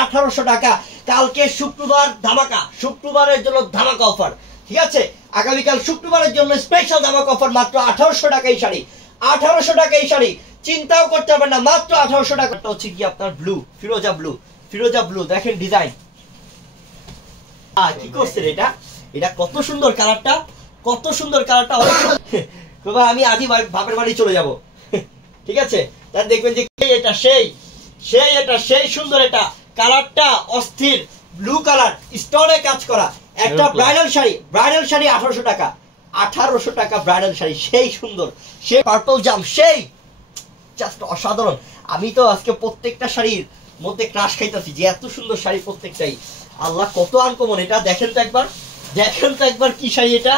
1800 টাকা। কালকে শুক্রবার ধামাকা, শুক্রবারের জন্য ধামাকা অফার, ঠিক আছে? আগামীকাল শুক্রবারের জন্য স্পেশাল ধামাকা অফার, মাত্র 1800 টাকা এই শাড়ি, 1800 টাকা এই শাড়ি, চিন্তাও করতে পারবেন না, মাত্র 1800 টাকা। হচ্ছে কি আপনার ব্লু, ফিরোজা ব্লু, ফিরোজা ব্লু, দেখেন ডিজাইন কি করছে এটা, এটা কত সুন্দর কালারটা, কত সুন্দর কালারটা, অনেক সুন্দর। আমি আজই বাপের বাড়ি চলে যাব, ঠিক আছে? তার দেখবেন যে এটা সেই সেই এটা সেই সুন্দর, এটা কালারটা অস্থির, ব্লু কালার, স্টোনে কাজ করা একটা ব্রাইডাল শাড়ি, ব্রাইডাল শাড়ি 1800 টাকা, 1800 টাকা ব্রাইডাল শাড়ি, সেই সুন্দর, সেই পার্পল জাম, সেই জাস্ট অসাধারণ। আমি তো আজকে প্রত্যেকটা শাড়ির মধ্যে ক্রাশ খাইতেছি যে এত সুন্দর শাড়ি প্রত্যেকটাই, আল্লাহ কত আনকমন। এটা দেখেন তো একবার, দেখেন তো একবার কি শাড়ি এটা,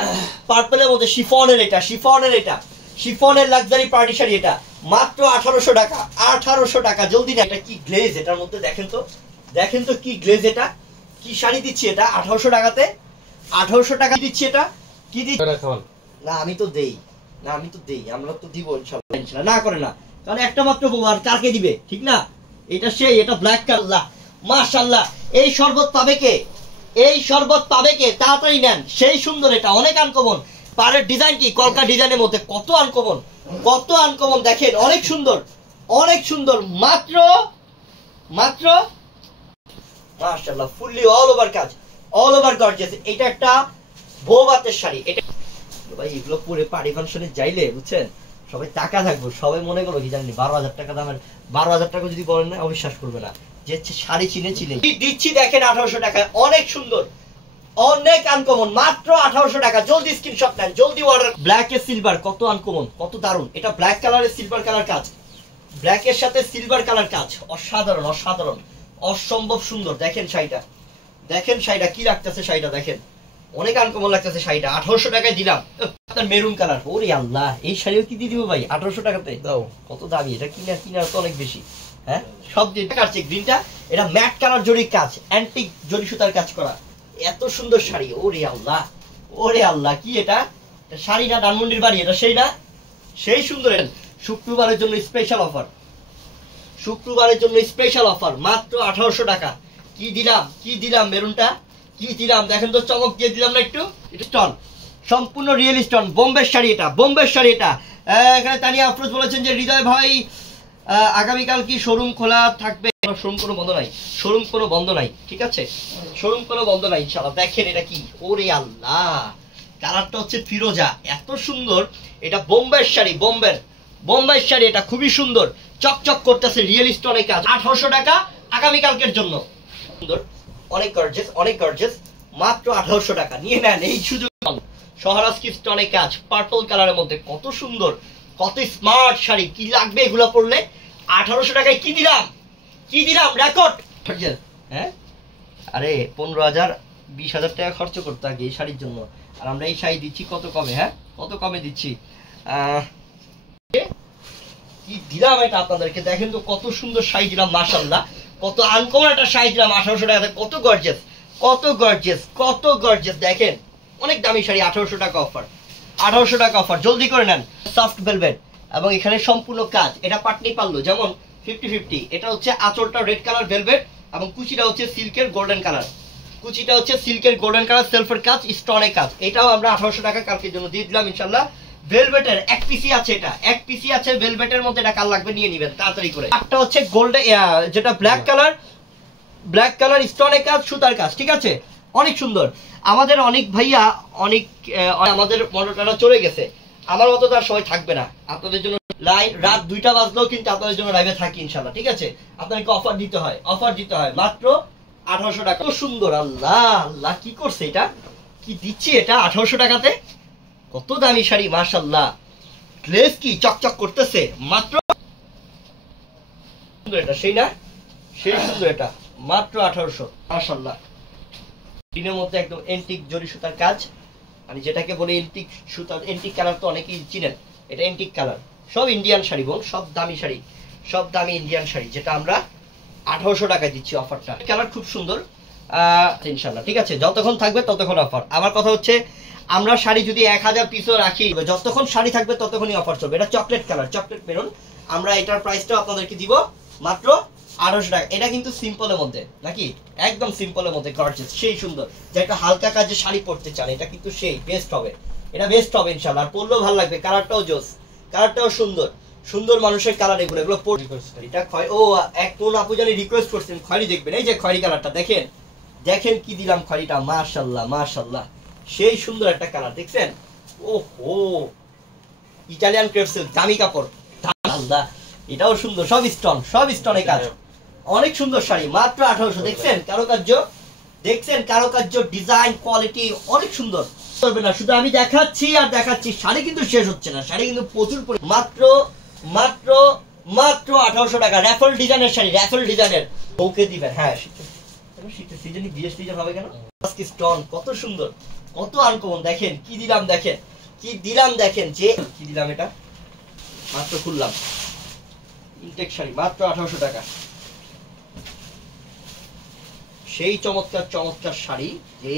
পার্পলের মধ্যে শিফনের, এটা শিফনের, এটা শিফনের লাক্সারি পার্টি শাড়ি, এটা মাত্র 1800 টাকা, 1800 টাকা। জলদি না, এটা কি গ্লেজ এটার মধ্যে, দেখেন তো, দেখেন তো কি গ্লেজ, এটা কি শাড়ি দিচ্ছি এটা 1800 টাকাতে, 1800 টাকা দিচ্ছি, এটা কি দিচ্ছি না, আমি তো দেই না, আমি তো দেই, আমরা তো দিব ইনশাআল্লাহ, ইনশাআল্লাহ না করে না, কারণ একটা মাত্র বউ আর কাকে দিবে, ঠিক না? এটা সেই, এটা ব্ল্যাক কালার, মাশাআল্লাহ। এই শরবত পাবে কে, এই শরবত পাবে কে, তাড়াতাড়ি নেন, সেই সুন্দর, এটা অনেক আনকমন। পাড়ের ডিজাইন কি কলকা ডিজাইনের মধ্যে, কত আনকমন, কত আনকমন, দেখেন অনেক সুন্দর, অনেক সুন্দর, মাত্র মাত্র মাশাআল্লাহ, ফুললি অল ওভার কাজ, অল ওভার গর্জিয়াস। এটা একটা বউ বাতের শাড়ি, এটা ভাই এগুলো পরে পার্টি ফাংশনে যাইলে বুঝছেন সবাই টাকা থাকবো, সবাই মনে করো কি জানি 12,000 টাকা দামের, 12,000 টাকা যদি বলেন না অবিশ্বাস করবে না যে শাড়ি চিনে চিনে দিচ্ছি। দেখেন 1800 টাকায়, অনেক সুন্দর, অনেক আনকমন, মাত্র 1800 টাকা। জলদি স্ক্রিনশট নেন, জলদি অর্ডার। ব্ল্যাক এর সিলভার, কত আনকমন, কত দারুন, এটা ব্ল্যাক কালারের সিলভার কালার কাজ, ব্ল্যাক এর সাথে সিলভার কালার কাজ, অসাধারণ, অসাধারণ, অসম্ভব সুন্দর। দেখেন শাড়িটা, দেখেন শাড়িটা কি লাগতেছে, শাড়িটা দেখেন অনেক আনকমন লাগতেছে শাড়িটা, 1800 টাকায় দিলাম। আপনার মেরুন কালার, ওরে আল্লাহ, এই শাড়িও কি দিয়ে দিব ভাই 1800 টাকাতে? দাও, কত দামি, এটা কিনার তো অনেক বেশি, হ্যাঁ সব দিয়ে কাটছে। গ্রিনটা এটা ম্যাট কালার জরির কাজ, অ্যান্টিক জরি সুতার কাজ করা, এত সুন্দর শাড়ি, ওরে আল্লাহ, ওরে আল্লাহ, কি এটা শাড়ি না ধানমন্ডির বাড়ি, এটা সেই না, সেই সুন্দর। শুক্রবারের জন্য স্পেশাল অফার, শুক্রবারের জন্য স্পেশাল অফার, মাত্র 1800 টাকা। কি দিলাম, কি দিলাম, মেরুনটা কি দিলাম, দেখেন তো, চমক দিয়ে দিলাম না একটু। স্টোন, সম্পূর্ণ রিয়েল স্টোন, বোম্বের শাড়ি, এটা বোম্বের শাড়ি। এটা এখানে তানিয়া আফরোজ বলেছেন যে হৃদয় ভাই আগামীকাল কি শোরুম খোলা থাকবে? শোরুম কোনো বন্ধ নাই, শোরুম কোনো বন্ধ নাই, ঠিক আছে, শোরুম কোনো বন্ধ নাই ইনশাআল্লাহ। দেখেন এটা কি, ওরে আল্লাহ, কালারটা হচ্ছে ফিরোজা, এত সুন্দর। এটা বোম্বের শাড়ি, বোম্বের শাড়ি, এটা খুবই সুন্দর, চকচক করতেছে, রিয়েল স্টোনের কাজ, 1800 টাকা আগামীকালকের জন্য। সুন্দর, অনেক গর্জিয়াস, অনেক গর্জিয়াস, মাত্র 1800 টাকা নিয়ে নেন এই সুযোগ। সহারাজ কি স্টোনের কাজ, পার্পল কালারের মধ্যে, কত সুন্দর, কত স্মার্ট শাড়ি, কি লাগবে এগুলো পরলে? 1800 টাকায় কি দিলাম, কি দিলাম, রেকর্ড। হ্যাঁ, আরে 15,000 20,000 টাকা খরচ করতে আগে এই শাড়ির জন্য, আর আমরা এই শাড়ি দিচ্ছি কত কমে, হ্যাঁ কত কমে দিচ্ছি। কি দিলাম এটা আপনাদেরকে, দেখেন তো কত সুন্দর শাড়ি দিলাম, মাশাআল্লাহ, কত আনকমন একটা শাড়ি দিলাম 1800 টাকাতে, কত গর্জিয়াস, কত গর্জিয়াস, কত গর্জিয়াস। দেখেন অনেক দামি শাড়ি, 1800 টাকা অফার, 1800 টাকা অফার, জলদি করে নেন। সফট ভেলভেট এবং এখানে সম্পূর্ণ কাজ, এটা পাটনি পাল্লু যেমন 50-50, এটা হচ্ছে আঁচলটা রেড কালার ভেলভেট এবং কুচিটা হচ্ছে সিল্কের গোল্ডেন কালার, কুচিটা হচ্ছে সিল্কের গোল্ডেন কালার, সেলফের কাজ, স্টোনের কাজ। এটাও আমরা 1800 টাকা কালকের জন্য দিয়ে দিলাম ইনশাআল্লাহ। ভেলভেটের এক পিসি আছে, এটা এক পিসি আছে ভেলভেটের মধ্যে, এটা কাল লাগবে নিয়ে নেবেন তাড়াতাড়ি করে। একটা হচ্ছে গোল্ডেন, যেটা ব্ল্যাক কালার, ব্ল্যাক কালার স্টোনের কাজ, সুতার কাজ, ঠিক আছে, অনেক সুন্দর। আমাদের অনেক ভাইয়া অনেক আমাদের মডেলটা চলে গেছে, আমার মতো তার সময় থাকবে না, আপনাদের জন্য লাইন রাত 2টা বাজলেও কিন্তু আপনাদের জন্য লাইভে থাকি ইনশাআল্লাহ, ঠিক আছে? আপনাদেরকে অফার দিতে হয়, অফার দিতে হয়, মাত্র 1800 টাকা। কত সুন্দর, আল্লাহ আল্লাহ, কি করছে এটা, কি দিচ্ছি এটা 1800 টাকাতে, কত দামি শাড়ি, মাশাআল্লাহ, গ্লেজ কি চকচক করতেছে, মাত্র সুন্দর, এটা সেই না, সেই সুন্দর, এটা মাত্র 1800, মাশাআল্লাহ। দিনের মধ্যে একদম এন্টিক জরি সুতার কাজ, মানে যেটাকে বলে এন্টিক সুতার, এন্টিক কালার তো অনেকেই চিনেন, এটা এন্টিক কালার, সব ইন্ডিয়ান শাড়ি, বোন সব দামি শাড়ি, সব দামি ইন্ডিয়ান শাড়ি, যেটা আমরা 1800 টাকায় দিচ্ছি অফারটা। কালার খুব সুন্দর ইনশাআল্লাহ, ঠিক আছে, যতক্ষণ থাকবে ততক্ষণ অফার। আমার কথা হচ্ছে আমরা শাড়ি যদি 1000 পিসও রাখি, যতক্ষণ শাড়ি থাকবে ততক্ষণই অফার চলবে। এটা চকলেট কালার, চকলেট মেরুন, আমরা এটার প্রাইসটা আপনাদেরকে দিব মাত্র 1800 টাকা। এটা কিন্তু সিম্পলের মধ্যে নাকি, একদম সিম্পলের মধ্যে গর্জিয়াস, সেই সুন্দর। যে একটা হালকা কাজে শাড়ি পরতে চান, এটা কিন্তু সেই বেস্ট হবে, এটা বেস্ট হবে ইনশাআল্লাহ। আর পরলেও ভালো লাগবে, কালারটাও জোস, কালারটাও সুন্দর, সুন্দর মানুষের কালার এগুলো। এগুলো এটা ও এক কোন আপু জানি রিকোয়েস্ট করছেন খয়েরি দেখবেন, এই যে খয়েরি কালারটা দেখেন, দেখেন কি দিলাম খয়েরিটা, মাশাআল্লাহ মাশাআল্লাহ, সেই সুন্দর একটা কালার দেখছেন। ওহো, ইটালিয়ান ক্রেপ সিল্ক, দামি কাপড়, আল্লাহ, এটাও সুন্দর, সব স্টোন, সব স্টোনে কাজ, অনেক সুন্দর শাড়ি, মাত্র 1800। দেখছেন কারুকার্য, দেখছেন কারুকার্য, ডিজাইন, কোয়ালিটি অনেক সুন্দর। করবে না, শুধু আমি দেখাচ্ছি আর দেখাচ্ছি, শাড়ি কিন্তু শেষ হচ্ছে না, শাড়ি কিন্তু প্রচুর মাত্র মাত্র মাত্র 1800 টাকা। র্যাফেল ডিজাইনের শাড়ি, র্যাফেল ডিজাইনের, বউকে দিবেন। হ্যাঁ, শীতের সিজনে বিয়ের সিজন হবে কেন, স্টোন কত সুন্দর, কত আনকমন। দেখেন কি দিলাম, দেখেন কি দিলাম, দেখেন যে কি দিলাম, এটা মাত্র খুললাম, ইনটেক শাড়ি মাত্র 1800 টাকা। সেই চমৎকার চমৎকার শাড়ি, যে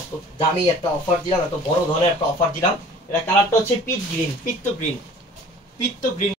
এত দামি একটা অফার দিলাম, এত বড় ধরনের একটা অফার দিলাম। এটা কালারটা হচ্ছে পিচ গ্রিন, পিত্ত গ্রিন, পিত্ত গ্রিন।